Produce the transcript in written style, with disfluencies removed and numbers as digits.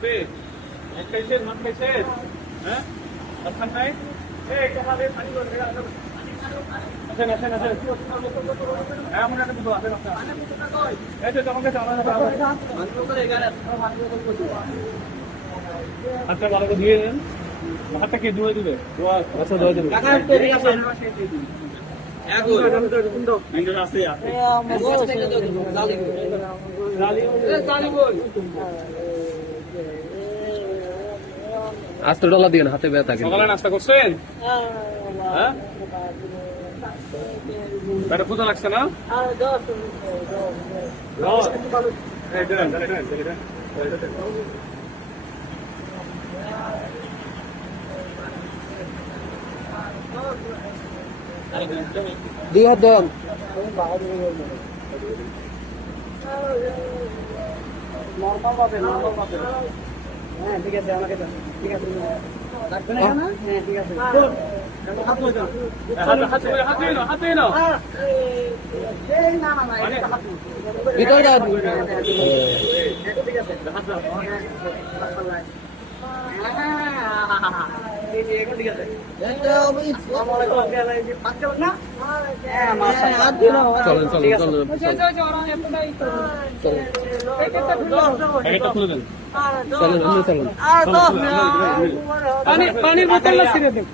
पे कैसे मन कैसे हैं अच्छा नहीं ए कमाले पानी को लगा আসেন আসেন আসেন এমন একটা কিছু আছে না এই যে তোমাকে চালা না আচ্ছা ভালো করে দিয়ে দেন হাতটা কি ধুয়ে দিবে আচ্ছা ধুয়ে দিবে কাকা তো ঠিক আছে এগো ইন্দ্র আছে আছে জালি বল আস্তে ডলা দিন হাতে ব্যথা কিন্তু সকালে নাস্তা করছেন হ্যাঁ বেটা পূজা লাগছে না এই দেন দুই হাত দেন হ্যাঁ ঠিক আছে আমাকে দেন ঠিক আছে রাখবেন না হ্যাঁ ঠিক আছে হাতে নাও এই না না না এটা হাত ভিতরে যান ঠিক আছে হাত দাও ঠিক আছে চলেন চলেন চলেন একটা খুলে দেন চলেন চলেন পানির বোতল ছিঁড়ে দেব